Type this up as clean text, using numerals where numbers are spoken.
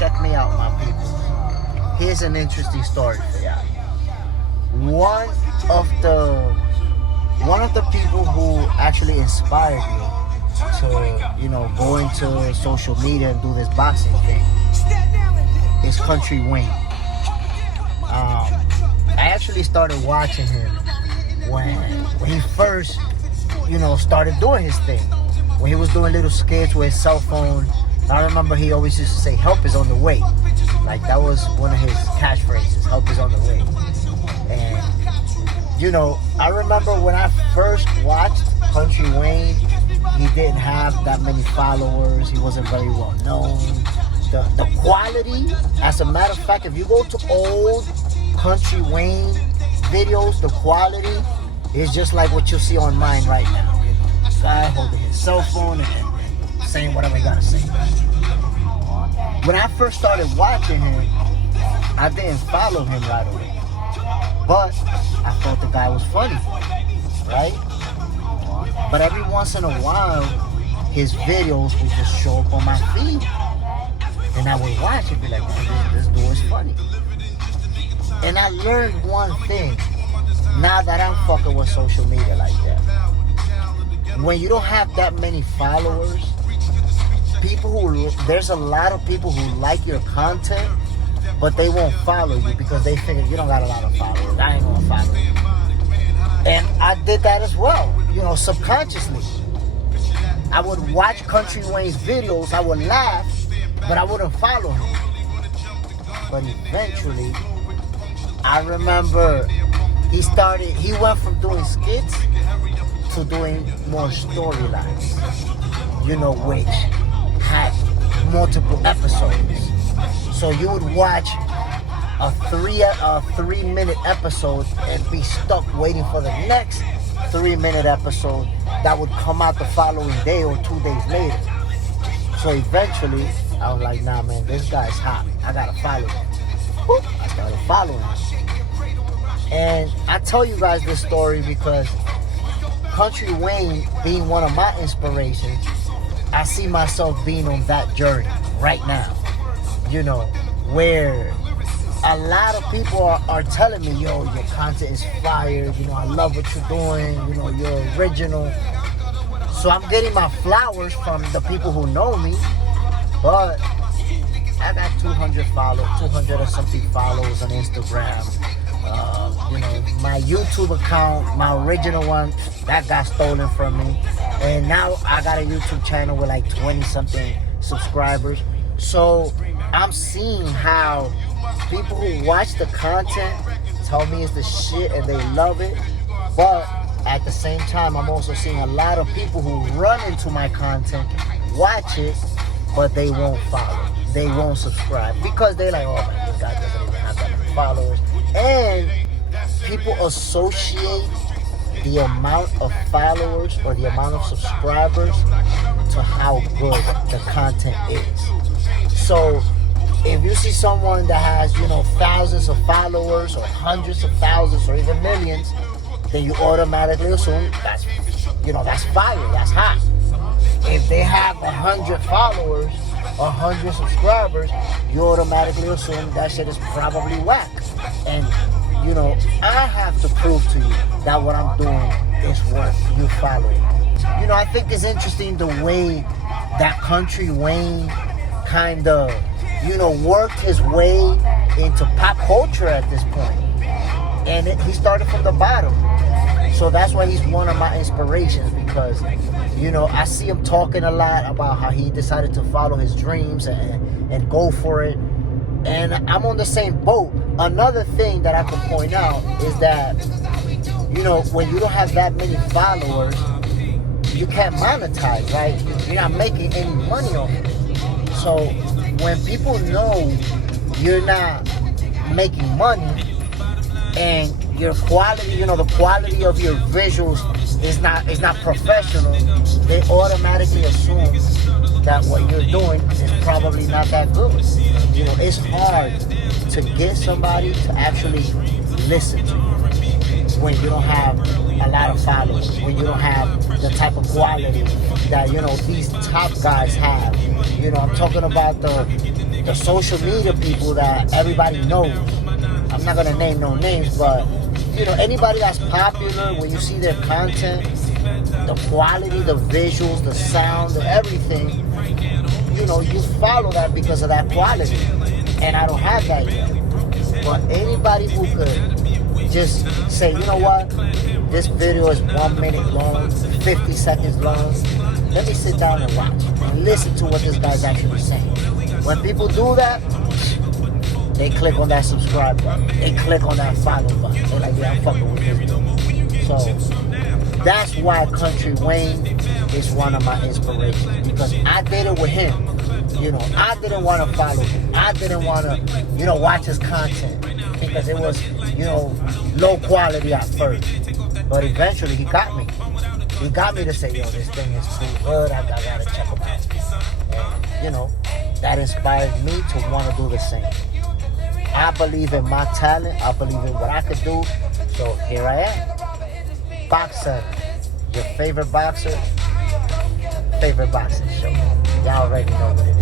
check me out, my people. Here's an interesting story for y'all. One of the people who actually inspired me to, go into social media and do this boxing thing is Kountry Wayne. I actually started watching him when he first, started doing his thing. When he was doing little skits with his cell phone. I remember he always used to say, "Help is on the way." Like, that was one of his catchphrases, "Help is on the way." And, I remember when I first watched Kountry Wayne, he didn't have that many followers. He wasn't very well known. The quality, as a matter of fact, if you go to old Kountry Wayne videos, the quality is just like what you see on mine right now. Guy holding his cell phone and saying whatever he gotta say. When I first started watching him, I didn't follow him right away. But I thought the guy was funny, right? But every once in a while, his videos would just show up on my feed. And I would watch it and be like, this dude is funny. And I learned one thing, now that I'm fucking with social media like that. When you don't have that many followers, there's a lot of people who like your content, but they won't follow you because they figure you don't got a lot of followers. I ain't gonna follow you. And I did that as well, subconsciously. I would watch Kountry Wayne's videos, I would laugh, but I wouldn't follow him. But eventually, I remember he went from doing skits to doing more storylines, which had multiple episodes. So you would watch a 3-minute episode and be stuck waiting for the next 3-minute episode that would come out the following day or 2 days later. So eventually, I was like, nah, man, this guy's hot. I gotta follow him. Whoop, I started following him. And I tell you guys this story because Kountry Wayne being one of my inspirations, I see myself being on that journey right now. Where a lot of people are telling me, yo, your content is fire, I love what you're doing, you're original. So I'm getting my flowers from the people who know me, but I got 200 or something followers on Instagram. My YouTube account, my original one, that got stolen from me. And now I got a YouTube channel with like 20-something subscribers. So I'm seeing how people who watch the content tell me it's the shit and they love it. But at the same time, I'm also seeing a lot of people who run into my content, watch it, but they won't follow. They won't subscribe because they're like, oh man, this guy doesn't even have that many followers. And people associate the amount of followers or the amount of subscribers to how good the content is. So if you see someone that has, thousands of followers or hundreds of thousands or even millions, then you automatically assume that's fire, that's hot. If they have 100 followers or 100 subscribers, you automatically assume that shit is probably whack. And I have to prove to you that what I'm doing is worth you following. I think it's interesting the way that Kountry Wayne kind of, worked his way into pop culture at this point. And he started from the bottom. So that's why he's one of my inspirations because, I see him talking a lot about how he decided to follow his dreams and go for it. And I'm on the same boat. Another thing that I can point out is that, when you don't have that many followers, you can't monetize, right? You're not making any money off it. So when people know you're not making money and your quality, the quality of your visuals is not professional, they automatically assume that what you're doing is probably not that good. It's hard to get somebody to actually listen to you when you don't have a lot of followers, when you don't have the type of quality that, these top guys have. I'm talking about the the social media people that everybody knows. I'm not gonna name no names, but you know, anybody that's popular, when you see their content, the quality, the visuals, the sound, everything, you know, you follow that because of that quality. And I don't have that yet. But anybody who could just say, you know what, this video is 1 minute long, 50 seconds long, let me sit down and watch and listen to what this guy's actually saying. When people do that, they click on that subscribe button. They click on that follow button. They're like, yeah, I'm fucking with this dude. So that's why Kountry Wayne is one of my inspirations. Because I did it with him. You know, I didn't want to follow him. I didn't want to, you know, watch his content. Because it was, you know, low quality at first. But eventually he got me. He got me to say, yo, this thing is too good. I gotta check him out. And, you know, that inspired me to want to do the same. I believe in my talent. I believe in what I could do. So here I am. Boxer. Your favorite boxer. Favorite boxing show. Y'all already know what it is.